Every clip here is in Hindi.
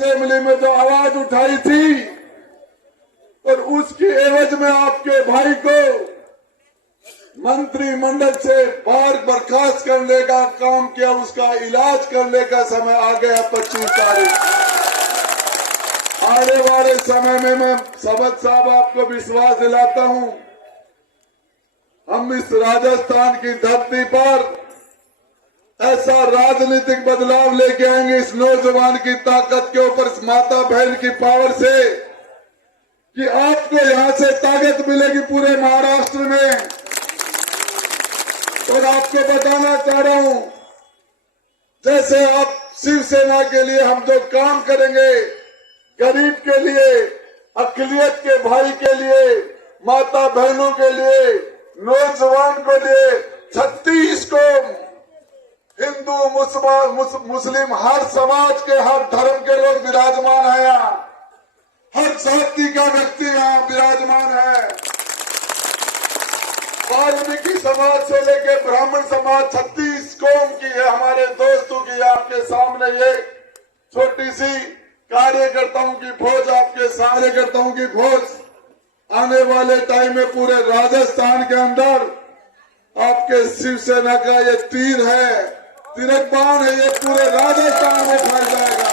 असेंबली में जो आवाज उठाई थी और उसकी एवज में आपके भाई को मंत्रिमंडल से बाहर बर्खास्त करने का काम किया, उसका इलाज करने का समय आ गया 25 तारीख। आने वाले समय में मैं सबक साहब आपको विश्वास दिलाता हूं, हम इस राजस्थान की धरती पर ऐसा राजनीतिक बदलाव लेके आएंगे इस नौजवान की ताकत के ऊपर, इस माता बहन की पावर से, कि आपको यहां से ताकत मिलेगी पूरे महाराष्ट्र में। और आपको बताना चाह रहा हूं, जैसे आप शिवसेना के लिए हम जो काम करेंगे, गरीब के लिए, अकलियत के भाई के लिए, माता बहनों के लिए, नौजवान को लिए, 36 को हिंदू मुस्लिम हर समाज के, हर धर्म के लोग विराजमान है यहाँ, हर जाति का व्यक्ति यहाँ विराजमान है। वाल्मीकि समाज से लेकर ब्राह्मण समाज 36 कौम की है हमारे दोस्तों की। आपके सामने ये छोटी सी कार्यकर्ताओं की फौज, आपके कार्यकर्ताओं की फौज आने वाले टाइम में पूरे राजस्थान के अंदर आपके शिवसेना का ये तीर है, तिरकबान है, ये पूरे राजस्थान में फैल जाएगा।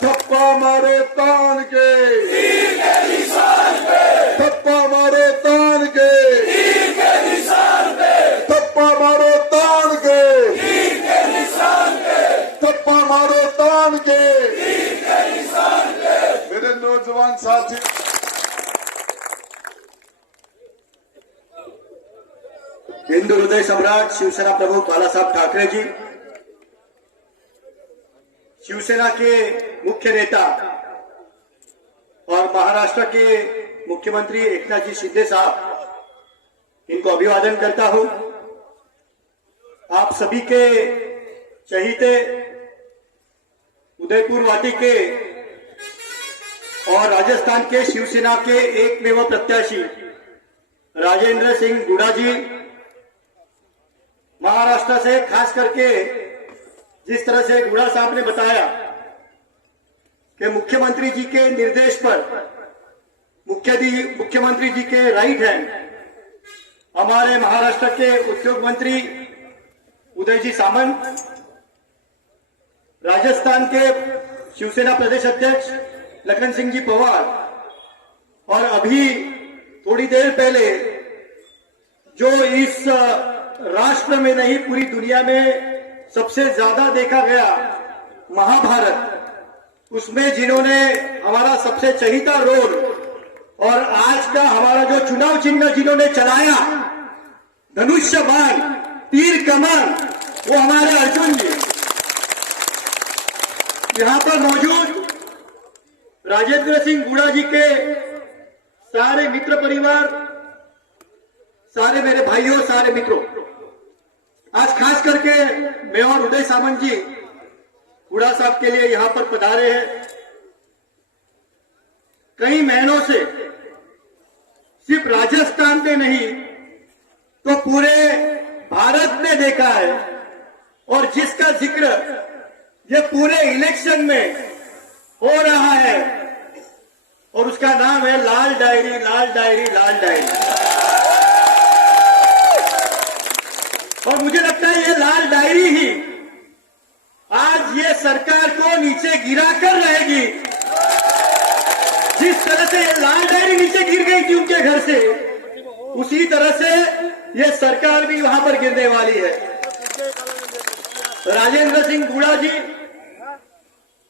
थप्पा मारो तान के, तीर के निशान पे, थप्पा मारो तान के, तीर के निशान पे, थप्पा मारो तान के, तीर के निशान पे, थप्पा मारो तान के। तीर के निशान पे। मेरे नौजवान साथी, हिंदू हृदय सम्राट शिवसेना प्रमुख बालासाहब ठाकरे जी, शिवसेना के मुख्य नेता और महाराष्ट्र के मुख्यमंत्री एकनाथ जी शिंदे साहब, इनको अभिवादन करता हूं। आप सभी के चहीते उदयपुर वाटी के और राजस्थान के शिवसेना के एकमेव प्रत्याशी राजेंद्र सिंह गुड़ा जी, महाराष्ट्र से खास करके जिस तरह से गुड़ा साहब ने बताया कि मुख्यमंत्री जी के निर्देश पर, मुख्यमंत्री जी के राइट हैंड हमारे महाराष्ट्र के उद्योग मंत्री उदय जी सामंत, राजस्थान के शिवसेना प्रदेश अध्यक्ष लखन सिंह जी पवार, और अभी थोड़ी देर पहले जो इस राष्ट्र में नहीं पूरी दुनिया में सबसे ज्यादा देखा गया महाभारत, उसमें जिन्होंने हमारा सबसे चहीता रोल और आज का हमारा जो चुनाव चिन्ह जिन्होंने चलाया, धनुष्य बाण, तीर कमान, वो हमारे अर्जुन जी। यहां पर मौजूद राजेंद्र सिंह गुड़ा जी के सारे मित्र परिवार, सारे मेरे भाइयों, सारे मित्रों, आज खास करके मैं और उदय सामंत जी गुड़ा साहब के लिए यहां पर पधारे हैं। कई महीनों से सिर्फ राजस्थान में नहीं तो पूरे भारत ने देखा है, और जिसका जिक्र ये पूरे इलेक्शन में हो रहा है, और उसका नाम है लाल डायरी, लाल डायरी, लाल डायरी। और मुझे लगता है ये लाल डायरी ही आज ये सरकार को नीचे गिरा कर रहेगी। जिस तरह से ये लाल डायरी नीचे गिर गई थी उनके घर से, उसी तरह से ये सरकार भी वहां पर गिरने वाली है। राजेंद्र सिंह गुड़ा जी,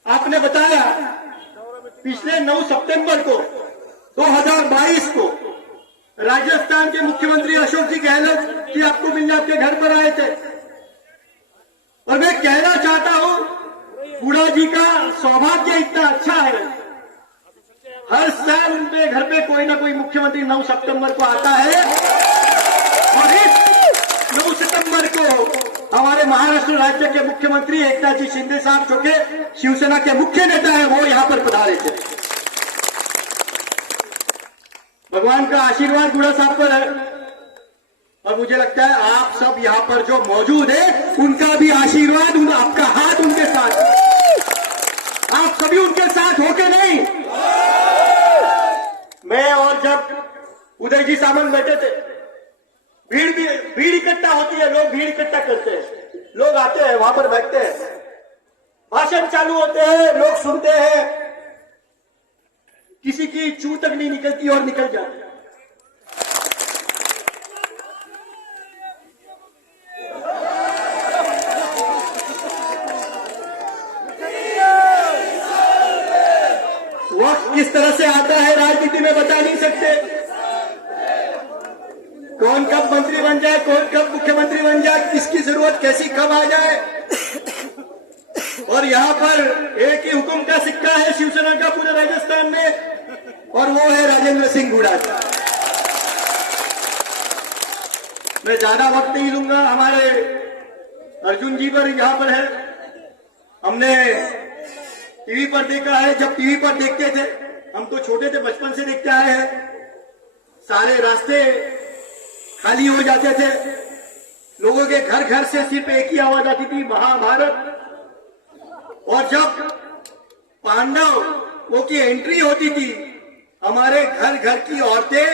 आपने बताया पिछले 9 सितंबर को 2022 को राजस्थान के मुख्यमंत्री अशोक जी गहलोत जी आपको मिलने आपके घर पर आए थे, और मैं कहना चाहता हूं गुड़ा जी का सौभाग्य इतना अच्छा है, हर साल उनके घर पे कोई ना कोई मुख्यमंत्री 9 सितंबर को आता है, और इस 9 सितंबर को हमारे महाराष्ट्र राज्य के मुख्यमंत्री एकनाथ जी शिंदे साहब, जो कि शिवसेना के मुख्य नेता है, वो यहां पर पधारे थे। भगवान का आशीर्वाद गुड़ा साहब पर है, और मुझे लगता है आप सब यहाँ पर जो मौजूद है उनका भी आशीर्वाद, आपका हाथ उनके साथ है। जी सामने बैठे थे। भीड़ इकट्ठा होती है, लोग भीड़ इकट्ठा करते हैं, लोग आते हैं, वहां पर बैठते हैं, भाषण चालू होते हैं, लोग सुनते हैं, किसी की चू तक नहीं निकलती और निकल जाती है। वक्त किस तरह से आता है राजनीति में बता नहीं सकते। कौन कब मंत्री बन जाए, कौन कब मुख्यमंत्री बन जाए, किसकी जरूरत कैसी कब आ जाए। और यहाँ पर एक ही हुक्म का सिक्का है शिवसेना का पूरे राजस्थान में, और वो है राजेंद्र सिंह गुड़ाजी। मैं ज्यादा वक्त नहीं लूंगा, हमारे अर्जुन जी पर यहाँ पर है। हमने टीवी पर देखा है, जब टीवी पर देखते थे, हम तो छोटे थे, बचपन से देखते आए हैं, सारे रास्ते खाली हो जाते थे, लोगों के घर घर से सिर्फ एक ही आवाज आती थी, महाभारत। और जब पांडवों की एंट्री होती थी, हमारे घर घर की औरतें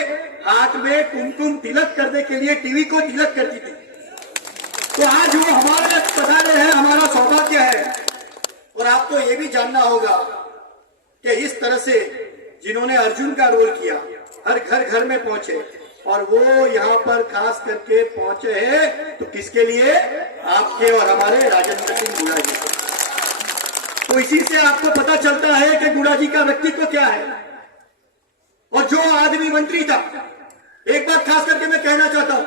हाथ में कुमकुम तिलक करने के लिए टीवी को तिलक करती थी। तो आज वो हमारे पधारे हैं, हमारा सौभाग्य है। और आपको ये भी जानना होगा कि इस तरह से जिन्होंने अर्जुन का रोल किया, हर घर घर में पहुंचे, और वो यहाँ पर खास करके पहुंचे हैं, तो किसके लिए? आपके और हमारे राजेंद्र सिंह गुड़ाजी। तो इसी से आपको पता चलता है कि गुड़ाजी का व्यक्तित्व क्या है। और जो आदमी मंत्री था, एक बात खास करके मैं कहना चाहता हूं,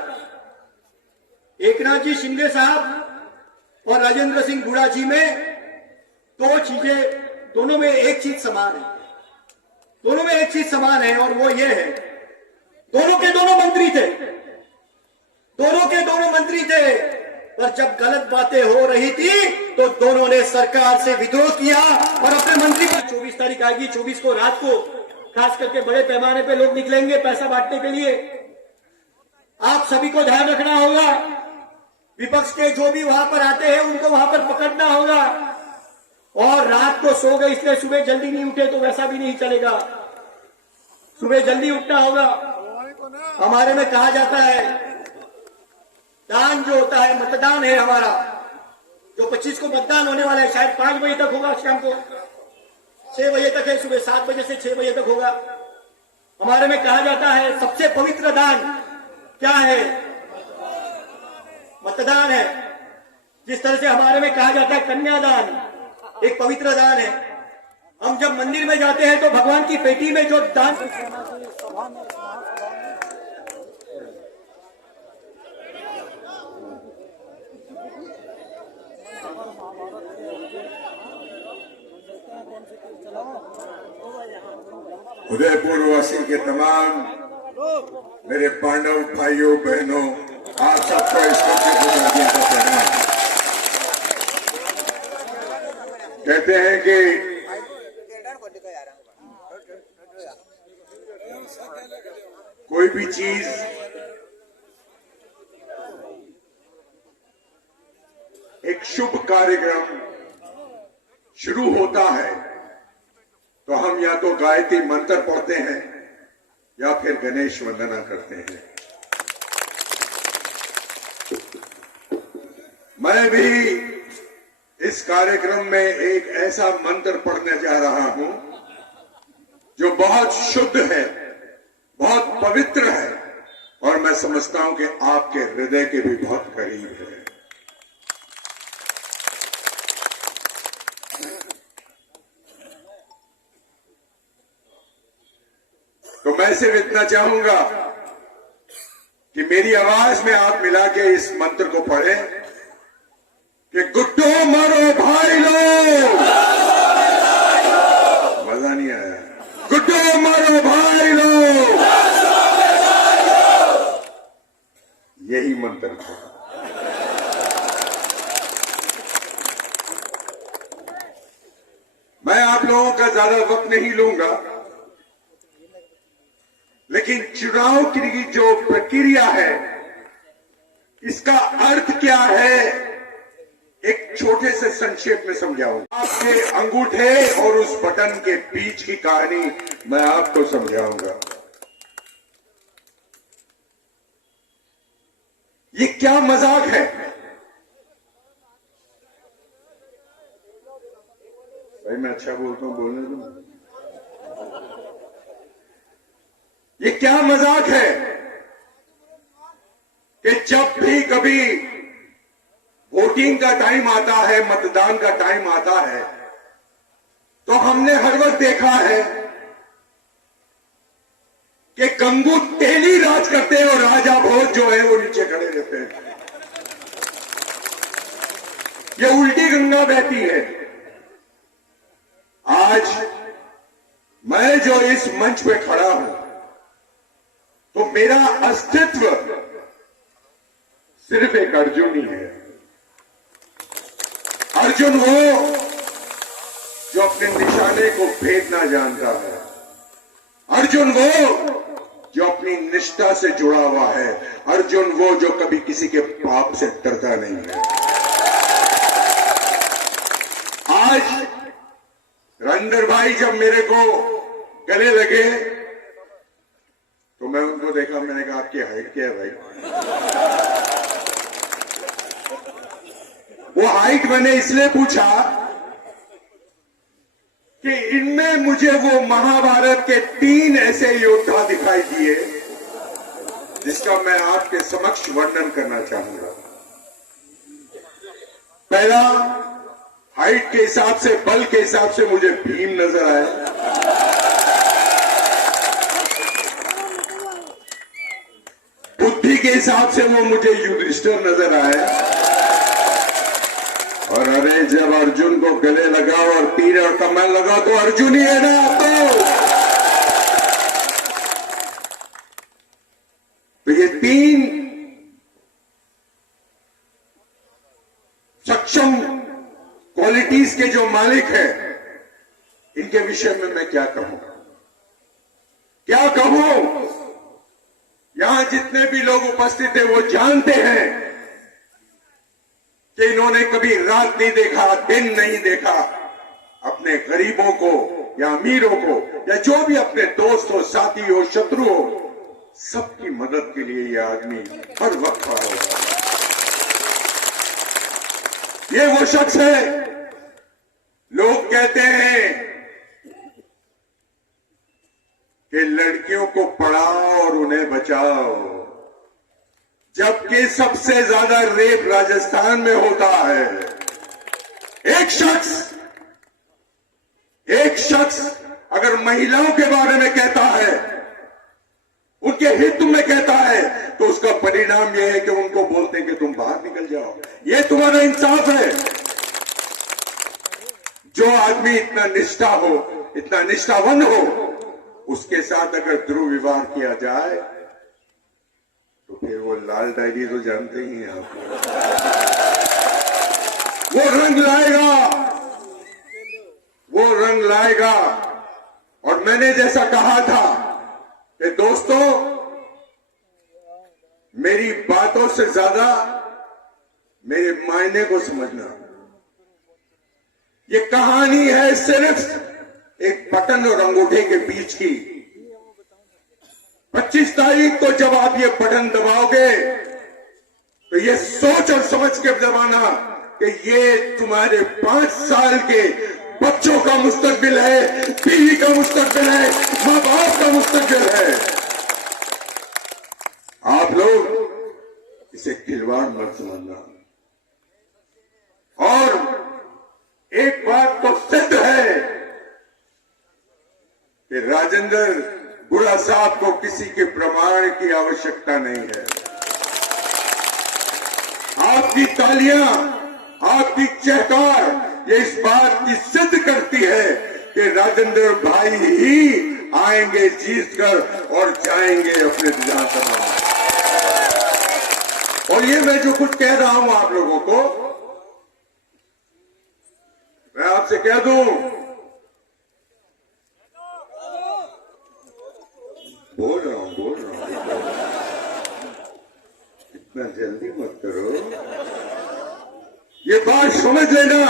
एकनाथ जी शिंदे साहब और राजेंद्र सिंह गुड़ाजी में दो चीजें, दोनों में एक चीज समान है, दोनों में एक चीज समान है, और वो ये है, दोनों के दोनों मंत्री थे, दोनों के दोनों मंत्री थे, पर जब गलत बातें हो रही थी तो दोनों ने सरकार से विद्रोह किया और अपने मंत्री को 24 तारीख आएगी, 24 को रात को खास करके बड़े पैमाने पे लोग निकलेंगे पैसा बांटने के लिए। आप सभी को ध्यान रखना होगा, विपक्ष के जो भी वहां पर आते हैं उनको वहां पर पकड़ना होगा। और रात को सो गए इसलिए सुबह जल्दी नहीं उठे तो वैसा भी नहीं चलेगा, सुबह जल्दी उठना होगा। हमारे में कहा जाता है, दान जो होता है, मतदान है हमारा, जो 25 को मतदान होने वाला है, शायद 5 बजे तक होगा, शाम को 6 बजे तक है, सुबह 7 बजे से 6 बजे तक होगा। हमारे में कहा जाता है सबसे पवित्र दान क्या है? मतदान है। जिस तरह से हमारे में कहा जाता है कन्यादान एक पवित्र दान है। हम जब मंदिर में जाते हैं तो भगवान की पेटी में जो दान, उदयपुर वासी के तमाम मेरे पांडव भाइयों बहनों, आप सबको इस गुड़ाजी का प्रणाम। कहते हैं कि कोई भी चीज एक शुभ कार्यक्रम शुरू होता है तो हम या तो गायत्री मंत्र पढ़ते हैं या फिर गणेश वंदना करते हैं। मैं भी इस कार्यक्रम में एक ऐसा मंत्र पढ़ने जा रहा हूं जो बहुत शुद्ध है, बहुत पवित्र है, और मैं समझता हूं कि आपके हृदय के भी बहुत करीब है। तो मैं सिर्फ इतना चाहूंगा कि मेरी आवाज में आप मिला के इस मंत्र को पढ़ें कि गुड्डो मरो भाई लोग। मजा नहीं आया? गुड्डो मरो भाई लोग, यही मंत्र था। मैं आप लोगों का ज्यादा वक्त नहीं लूंगा, लेकिन चुनाव की जो प्रक्रिया है, इसका अर्थ क्या है, एक छोटे से संक्षेप में समझाऊंगा। आपके अंगूठे और उस बटन के बीच की कहानी मैं आपको समझाऊंगा। ये क्या मजाक है? भाई मैं अच्छा बोलता हूं, बोलने दो। ये क्या मजाक है कि जब भी कभी वोटिंग का टाइम आता है, मतदान का टाइम आता है, तो हमने हर वक्त देखा है कि गंगू तेली राज करते हैं और राजा भोज जो है वो नीचे खड़े रहते हैं। ये उल्टी गंगा बहती है। आज मैं जो इस मंच पे खड़ा हूं, तो मेरा अस्तित्व सिर्फ एक अर्जुन ही है। अर्जुन वो जो अपने निशाने को भेदना जानता है। अर्जुन वो जो अपनी निष्ठा से जुड़ा हुआ है। अर्जुन वो जो कभी किसी के पाप से डरता नहीं है। आज रंदर भाई जब मेरे को गले लगे तो मैं उनको देखा, मैंने कहा आपकी हाइट क्या है भाई? वो हाइट मैंने इसलिए पूछा कि इनमें मुझे वो महाभारत के 3 ऐसे योद्धा दिखाई दिए जिसका मैं आपके समक्ष वर्णन करना चाहूंगा। पहला, हाइट के हिसाब से, बल के हिसाब से मुझे भीम नजर आया। बुद्धि के हिसाब से वो मुझे युधिष्ठिर नजर आया। और अरे जब अर्जुन को गले लगा और तीर और कमल लगा तो अर्जुन ही है ना। तो ये 3 सक्षम क्वालिटीज के जो मालिक हैं, इनके विषय में मैं क्या कहूं? क्या कहूं? यहां जितने भी लोग उपस्थित हैं वो जानते हैं कि इन्होंने कभी रात नहीं देखा, दिन नहीं देखा। अपने गरीबों को या अमीरों को या जो भी अपने दोस्त हो, साथी हो, शत्रु हो, सबकी मदद के लिए ये आदमी हर वक्त खड़ा होता है। ये वो शख्स है, लोग कहते हैं कि लड़कियों को पढ़ाओ और उन्हें बचाओ, जबकि सबसे ज्यादा रेप राजस्थान में होता है। एक शख्स अगर महिलाओं के बारे में कहता है, उनके हित में कहता है, तो उसका परिणाम यह है कि उनको बोलते हैं कि तुम बाहर निकल जाओ। यह तुम्हारा इंसाफ है? जो आदमी इतना निष्ठा हो, इतना निष्ठावान हो, उसके साथ अगर ध्रुव विवाह किया जाए तो फिर वो लाल डायरी तो जानते ही हैं आप। वो रंग लाएगा। और मैंने जैसा कहा था कि दोस्तों, मेरी बातों से ज्यादा मेरे मायने को समझना। ये कहानी है सिर्फ एक बटन और अंगूठे के बीच की। 25 तारीख को जब आप ये बटन दबाओगे तो ये सोच और समझ के दबाना कि ये तुम्हारे 5 साल के बच्चों का मुस्तकबिल है, बीवी का मुस्तकबिल है, मां बाप का मुस्तकबिल है। आप लोग इसे खिलवाड़ मत समझना। और एक बात तो सिद्ध है कि राजेंद्र गुड़ा साहब को किसी के प्रमाण की आवश्यकता नहीं है। आपकी तालियां, आपकी चहकार ये इस बात की सिद्ध करती है कि राजेंद्र भाई ही आएंगे जीतकर और जाएंगे अपने विधानसभा में। और ये मैं जो कुछ कह रहा हूं आप लोगों को, मैं आपसे कह दूं, बोल रहा हूं, इतना जल्दी मत करो। ये बात समझ लेना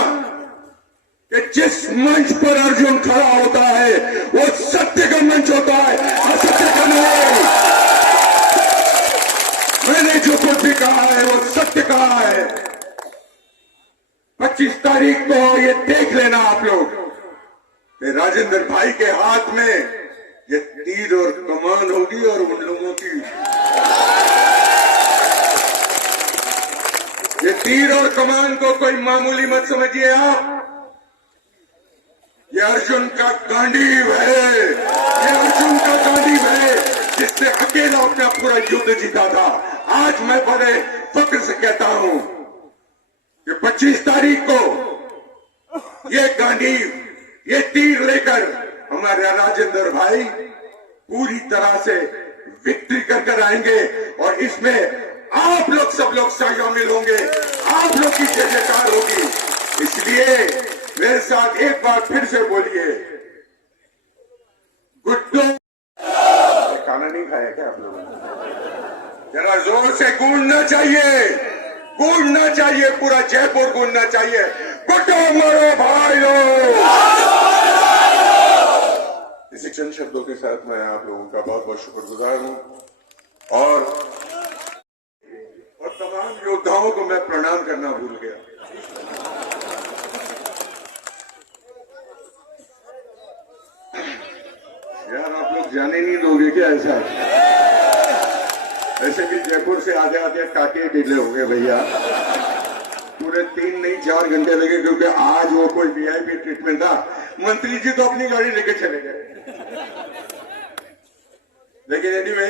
कि जिस मंच पर अर्जुन खड़ा होता है वो सत्य का मंच होता है, असत्य का नहीं। मैंने जो कुछ भी कहा है रहा है। 25 तारीख को ये देख लेना आप लोग कि राजेंद्र भाई के हाथ में ये तीर और कमान होगी और उन लोगों की ये तीर और कमान को कोई मामूली मत समझिए आप। ये अर्जुन का गांडीव है, ये अर्जुन का गांडीव है जिसने अकेला अपना पूरा युद्ध जीता था। आज मैं बड़े फक्र से कहता हूं कि 25 तारीख को ये गांडीव, ये तीर लेकर हमारे राजेंद्र भाई पूरी तरह से विक्ट्री कर आएंगे और इसमें आप लोग सब लोग शामिल होंगे, आप लोग की जय जयकार होगी। इसलिए मेरे साथ एक बार फिर से बोलिए, गुड्डू। खाना नहीं खाया क्या आप लोगों ने? जरा जोर से गूंजना चाहिए, गूंजना चाहिए, पूरा जयपुर गूंजना चाहिए। गुड्डू मरो भाई इसी चंद शब्दों के साथ मैं आप लोगों का बहुत बहुत शुक्रगुजार हूं और तमाम योद्धाओं को मैं प्रणाम करना भूल गया। यार आप लोग जाने नहीं दोगे क्या ऐसा? ऐसे भी जयपुर से आधे आधे टाके ढीले हो गए भैया, पूरे 3 नहीं 4 घंटे लगे क्योंकि आज वो कोई वीआईपी ट्रीटमेंट था। मंत्री जी तो अपनी गाड़ी लेके चले गए। लेकिन एनीवे,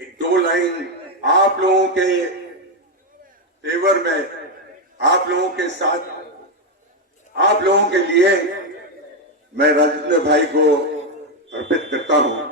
एक 2 लाइन आप लोगों के फेवर में, आप लोगों के साथ, आप लोगों के लिए मैं राजेंद्र भाई को अर्पित करता हूं।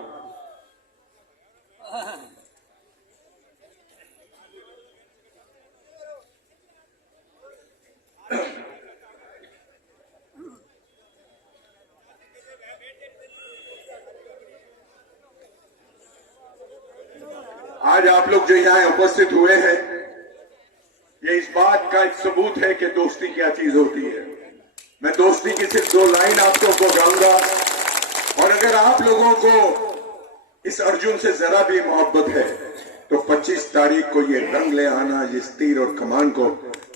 आज आप लोग जो यहाँ उपस्थित हुए हैं, ये इस बात का एक सबूत है कि दोस्ती क्या चीज होती है। मैं दोस्ती की सिर्फ 2 लाइन आप लोगों को गाऊंगा और अगर आप लोगों को इस अर्जुन से जरा भी मोहब्बत है तो 25 तारीख को ये रंग ले आना, इस तीर और कमान को,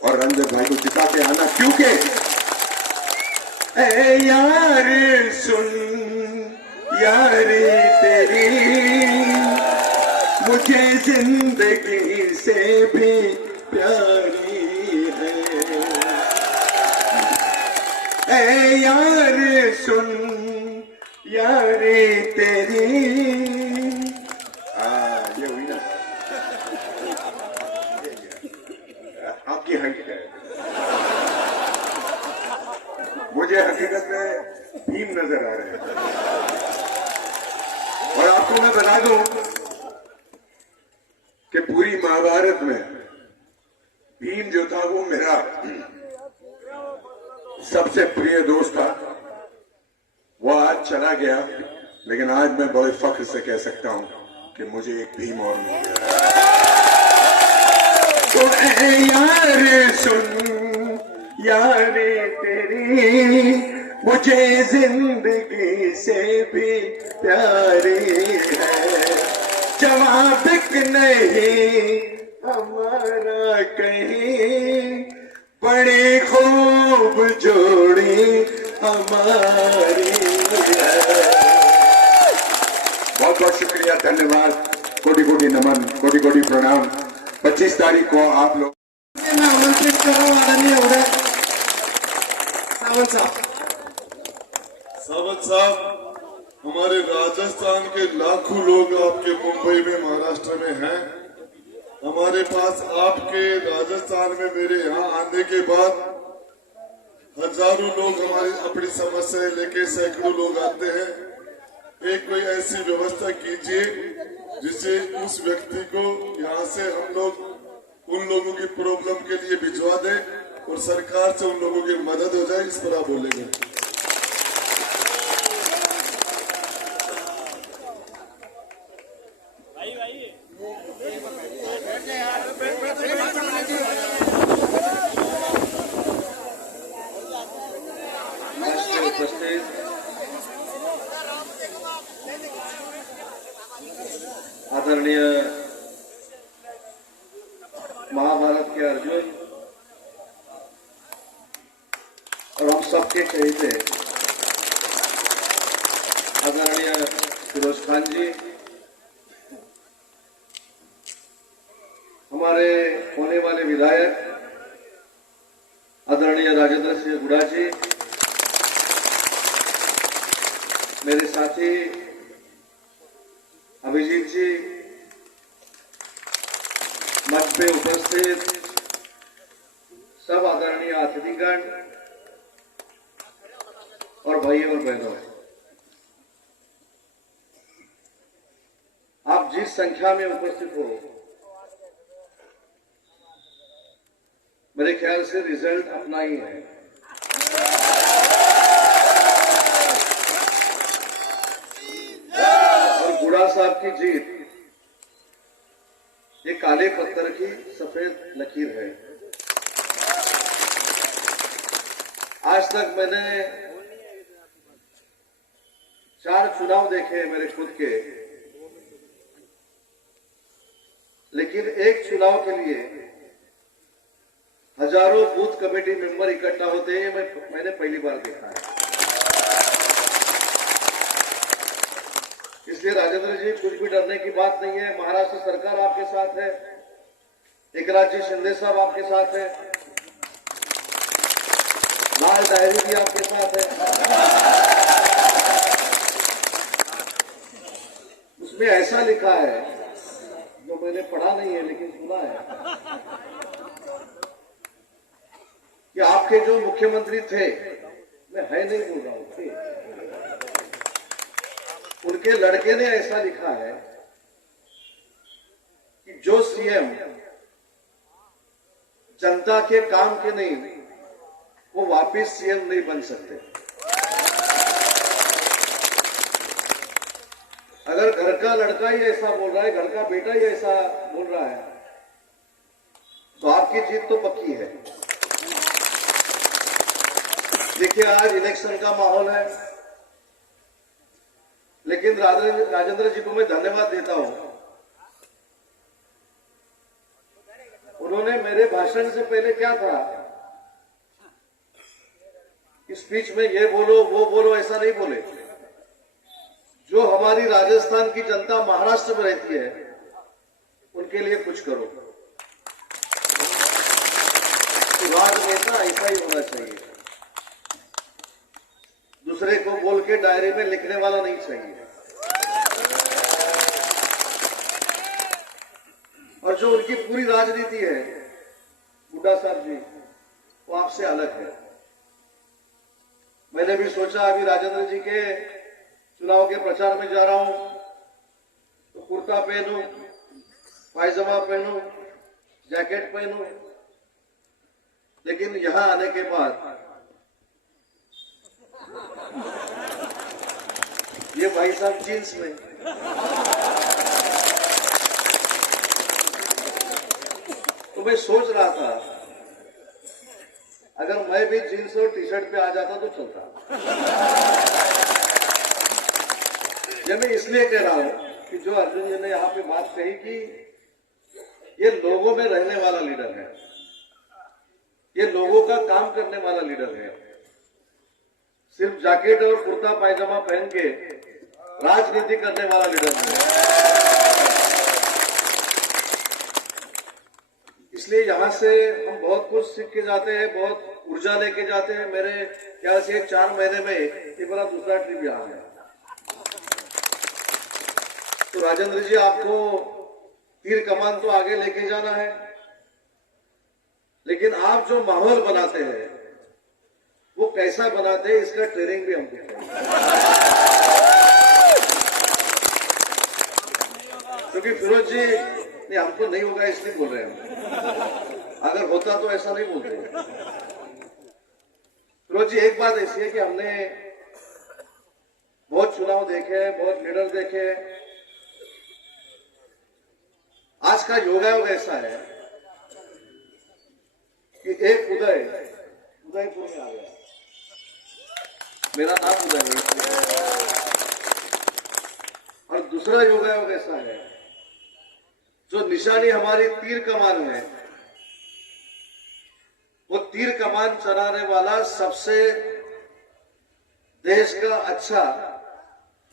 और रंजन भाई को जिता के आना। क्योंकि ए यार सुन यारी तेरी मुझे जिंदगी से भी प्यारी है। ए यार सुन यारी तेरी, ये हुई ना आपकी हकीकत। मुझे हकीकत में भीम नजर आ रहे हैं और आपको मैं बता दूं कि पूरी महाभारत में भीम जो था वो मेरा सबसे प्रिय दोस्त था। वो आज चला गया, लेकिन आज मैं बड़े फख्र से कह सकता हूं कि मुझे एक भीम और मिल गया। तो ए यार सुन यारी तेरी मुझे जिंदगी से भी प्यारी है। जवाब नहीं हमारा कहीं, बड़ी खूब जोड़ी हमारी है। बहुत बहुत शुक्रिया, धन्यवाद, कोटि कोटि नमन, कोटि कोटि प्रणाम। 25 तारीख को आप लोग मैं आमंत्रित कर रहा हूँ आदरणीय उदय सावंत साहब। सावंत साहब, हमारे राजस्थान के लाखों लोग आपके मुंबई में, महाराष्ट्र में हैं। हमारे पास आपके राजस्थान में मेरे यहाँ आने के बाद हजारों लोग हमारी अपनी समस्याएं लेके, सैकड़ों लोग आते हैं। एक कोई ऐसी व्यवस्था कीजिए जिससे उस व्यक्ति को यहाँ से हम लोग उन लोगों की प्रॉब्लम के लिए भिजवा दें और सरकार से उन लोगों की मदद हो जाए। इस पर आप बोलेंगे? आदरणीय सबके चहेते आदरणीय फिरोज खान जी, हमारे होने वाले विधायक आदरणीय राजेंद्र सिंह गुड़ा जी, मेरे साथी अभिजीत जी, मंच पे उपस्थित सब आदरणीय अतिथिगण और भाइयों और बहनों, आप जिस संख्या में उपस्थित हो, मेरे ख्याल से रिजल्ट अपना ही है। और गुड़ा साहब की जीत ये काले पत्थर की सफेद लकीर है। आज तक मैंने 4 चुनाव देखे मेरे खुद के, लेकिन एक चुनाव के लिए हजारों बूथ कमेटी मेंबर इकट्ठा होते हैं, मैंने पहली बार देखा है। इसलिए राजेंद्र जी, कुछ भी डरने की बात नहीं है। महाराष्ट्र सरकार आपके साथ है, एकनाथ जी शिंदे साहब आपके साथ है, लाल डायरी भी आपके साथ है। उसमें ऐसा लिखा है, जो मैंने पढ़ा नहीं है लेकिन सुना है, कि आपके जो मुख्यमंत्री थे, मैं है नहीं बोल रहा हूं, उनके लड़के ने ऐसा लिखा है कि जो सीएम जनता के काम के नहीं, वो वापिस सीएम नहीं बन सकते। अगर घर का लड़का ही ऐसा बोल रहा है, घर का बेटा ही ऐसा बोल रहा है, तो आपकी जीत तो पक्की है। देखिए, आज इलेक्शन का माहौल है, लेकिन राजेंद्र जी को मैं धन्यवाद देता हूं। उन्होंने मेरे भाषण से पहले क्या था, स्पीच में ये बोलो वो बोलो, ऐसा नहीं बोले। जो हमारी राजस्थान की जनता महाराष्ट्र में रहती है, उनके लिए कुछ करो। तो राजनेता ऐसा ही होना चाहिए, दूसरे को बोल के डायरी में लिखने वाला नहीं चाहिए। और जो उनकी पूरी राजनीति है गुड्डा साहब जी, वो आपसे अलग है। मैंने भी सोचा अभी राजेंद्र जी के चुनाव के प्रचार में जा रहा हूं, तो कुर्ता पहनूं, पायजामा पहनूं, जैकेट पहनूं, लेकिन यहां आने के बाद ये भाई साहब जींस में, तो मैं सोच रहा था अगर मैं भी जींस और टी शर्ट पे आ जाता तो चलता। ये मैं इसलिए कह रहा हूं कि जो अर्जुन जी ने यहां पे बात कही कि ये लोगों में रहने वाला लीडर है, ये लोगों का काम करने वाला लीडर है। सिर्फ जैकेट और कुर्ता पायजामा पहन के राजनीति करने वाला लीडर है। इसलिए यहां से हम बहुत कुछ सीख के जाते हैं, बहुत ऊर्जा लेके जाते हैं। मेरे ख्याल से 4 महीने में ये मेरा दूसरा ट्रिप यहां है। तो राजेंद्र जी, आपको तीर कमान तो आगे लेके जाना है, लेकिन आप जो माहौल बनाते हैं वो कैसा बनाते हैं, इसका ट्रेनिंग भी हमको चाहिए। क्योंकि फिरोज जी नहीं, हमको नहीं होगा इसलिए बोल रहे हैं, अगर होता तो ऐसा नहीं बोलते। फिरोज जी, एक बात ऐसी है कि हमने बहुत चुनाव देखे, बहुत लीडर देखे। आज का योगायोग ऐसा है कि एक उदयपुर में आ गया, मेरा नाम उदय है, और दूसरा योगायोग ऐसा है जो निशानी हमारी तीर कमान है, वो तीर कमान चलाने वाला सबसे देश का अच्छा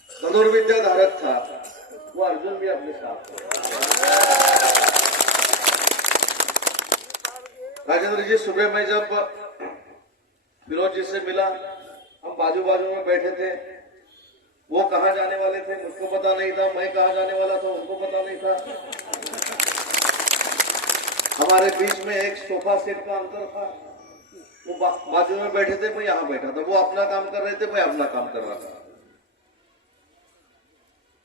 धनुर्विद्या धारक था, वो अर्जुन भी अपने साथ था। राजेंद्र जी, सुबह मैं जब विनोद जी से मिला, हम बाजू बाजू में बैठे थे। वो कहाँ जाने वाले थे मुझको पता नहीं था, मैं कहाँ जाने वाला था उनको पता नहीं था। हमारे बीच में एक सोफा सेट का अंतर था। वो बाजू में बैठे थे, मैं यहाँ बैठा था। वो अपना काम कर रहे थे, मैं अपना काम कर रहा था।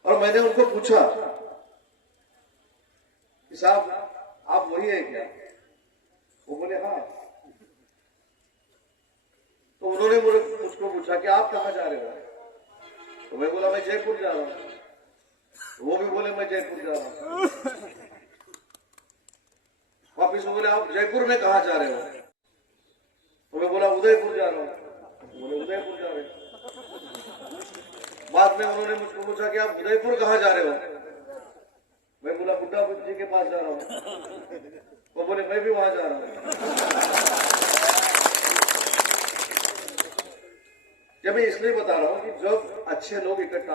और मैंने उनको पूछा कि साहब आप वही है क्या? वो बोले हाँ। तो उन्होंने मुझको पूछा कि आप कहाँ जा रहे हो? तो मैं बोला मैं जयपुर जा रहा हूँ। तो वो भी बोले मैं जयपुर जा रहा हूँ। वापिस बोले आप जयपुर में कहाँ जा रहे हो? तो मैं बोला उदयपुर जा रहा हूँ। बोले उदयपुर जा रहे हो। बाद में उन्होंने मुझको पूछा कि आप उदयपुर कहाँ जा रहे हो? मैं बोला बुड्ढा जी के पास जा रहा हूँ। वो बोले मैं भी वहां जा रहा हूँ। जब मैं इसलिए बता रहा हूँ कि जब अच्छे लोग इकट्ठा